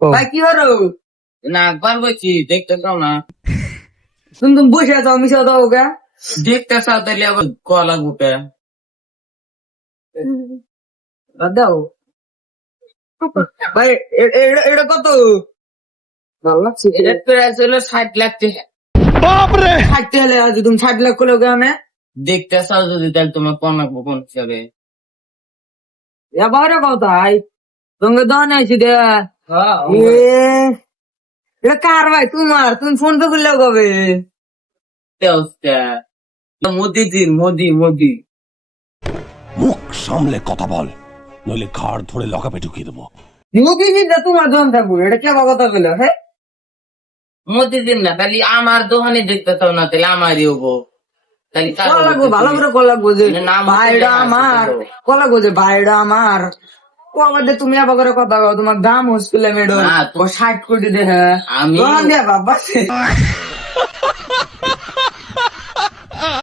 ভাই কি হলো? না পারবছি দেখতে চাও না? তুমি বসে আছো, আমি সাথে ওকে দেখতে চাও তাহলে আবার কলা গুপে দাও ভাই। এটা কত ভালো লাগছে? এটা প্রাইস হলো 60 লাখ টাকা। বাপরে 60 হলে আজ তুমি 60 লাখ করে ওকে আমি দেখতে চাও যদি তাহলে তোমার কমা কোন হিসাবে? এবারে কোথায় তোমাকে দন আইছি দে হ্যাঁ এটা কার ভাই? তোমার? তুমি ফোন পে করলেও কবে? মোদি মোদি মুখ সামলে কথা বল, নইলে ঘাড় ধরে লকাপে ঢুকিয়ে দেবো। মোদি দিন তোমার দোকান থাকবো, এটা কে কথা বললো? হ্যাঁ মোদি দিন না তাহলে আমার দোকানে দেখতে চাও না তাহলে আমারই হবো। তাহলে কার কল হবো লাগবো, ভালো তুমি? করে কল লাগবো যে নাম ভাইটা হচ্ছে আমার, তো। কল লাগবো যে ভাইটা আমার। ও আবার যে তুমি আবার করে কথা বলো, তোমার দাম হচ্ছিল মেডল না, ও 60 কোটি দেখে আমি দোকান দিয়া বাবা